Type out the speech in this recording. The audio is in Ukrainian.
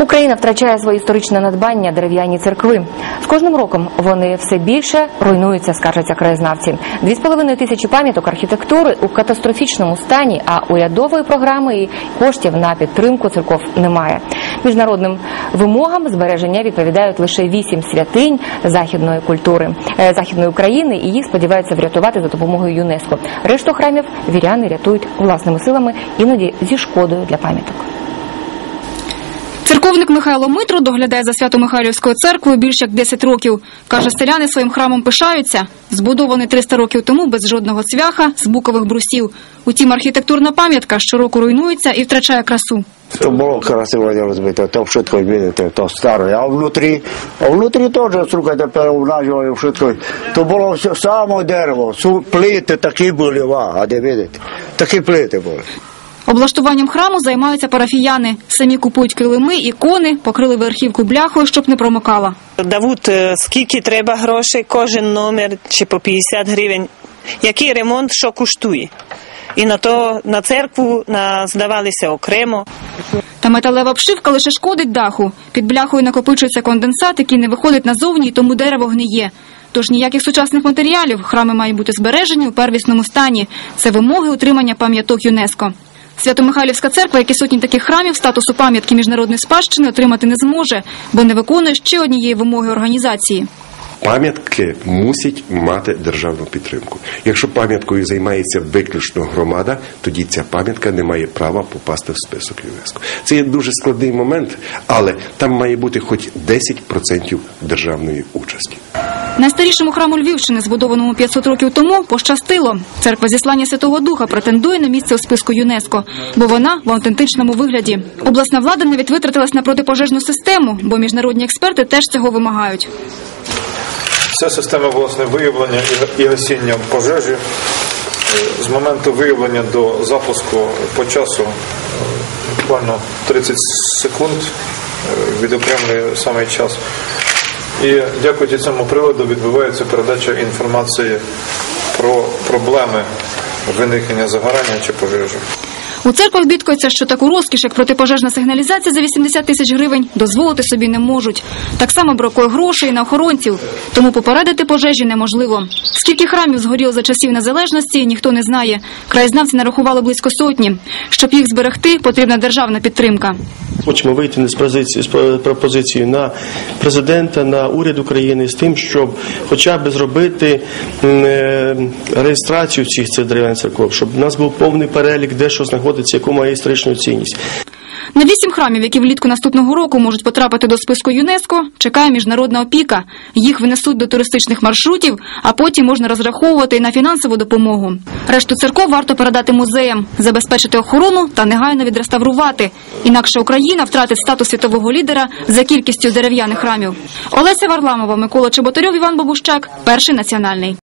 Україна втрачає своє історичне надбання дерев'яні церкви. З кожним роком вони все більше руйнуються, скаржаться краєзнавці. Дві з половиною тисячі пам'яток архітектури у катастрофічному стані, а урядової програми і коштів на підтримку церков немає. Міжнародним вимогам збереження відповідають лише вісім святинь західної культури е, західної України, і їх сподіваються врятувати за допомогою ЮНЕСКО. Решту храмів віряни рятують власними силами, іноді зі шкодою для пам'яток. Церковник Михайло Митро доглядає за Свято-Михайлівською церквою більш як 10 років. Каже, селяни своїм храмом пишаються. Збудований 300 років тому без жодного цвяха з букових брусів. Утім, архітектурна пам'ятка щороку руйнується і втрачає красу. То було красиво не розбито, то швидко видите, то старе. А внутрі, а внутрі теж, слухайте, переобнажували швидко. То було все саме дерево, плити такі були, а де видите, такі плити були. Облаштуванням храму займаються парафіяни. Самі купують килими, ікони, покрили верхівку бляхою, щоб не промокала. Давуть е, скільки треба грошей, кожен номер чи по 50 гривень. Який ремонт, що коштує. І на то на церкву на, здавалися окремо. Та металева обшивка лише шкодить даху. Під бляхою накопичується конденсат, який не виходить назовні, і тому дерево гниє. Тож ніяких сучасних матеріалів храми мають бути збережені у первісному стані. Це вимоги утримання пам'яток ЮНЕСКО. Свято-Михайлівська церква, як і сотні таких храмів, статусу пам'ятки міжнародної спадщини отримати не зможе, бо не виконує ще однієї вимоги організації. Пам'ятки мусять мати державну підтримку. Якщо пам'яткою займається виключно громада, тоді ця пам'ятка не має права попасти в список ЮНЕСКО. Це є дуже складний момент, але там має бути хоч 10% державної участі. Найстарішому храму Львівщини, збудованому 500 років тому, пощастило. Церква зіслання Святого Духа претендує на місце у списку ЮНЕСКО, бо вона в автентичному вигляді. Обласна влада навіть витратилась на протипожежну систему, бо міжнародні експерти теж цього вимагають. Ця система власне виявлення і гасіння пожежі е, з моменту виявлення до запуску по часу е, буквально 30 секунд е, відокремлює самий час. І дякуючи цьому приводу відбувається передача інформації про проблеми виникнення загорання чи пожежі. У церквах бідкаються, що таку розкіш, як протипожежна сигналізація за 80 тисяч гривень, дозволити собі не можуть. Так само бракує грошей на охоронців, тому попередити пожежі неможливо. Скільки храмів згоріло за часів незалежності, ніхто не знає. Краєзнавці нарахували близько сотні. Щоб їх зберегти, потрібна державна підтримка. Хочемо вийти з позиції з пропозицією на президента, на уряд України з тим, щоб хоча б зробити е, реєстрацію цих цих дерев'яних церков, щоб у нас був повний перелік, де що знаходиться, яку має історичну цінність. На вісім храмів, які влітку наступного року можуть потрапити до списку ЮНЕСКО, чекає міжнародна опіка. Їх винесуть до туристичних маршрутів, а потім можна розраховувати і на фінансову допомогу. Решту церков варто передати музеям, забезпечити охорону та негайно відреставрувати. Інакше Україна втратить статус світового лідера за кількістю дерев'яних храмів. Олеся Варламова, Микола Чеботарьов, Іван Бабущак, перший національний.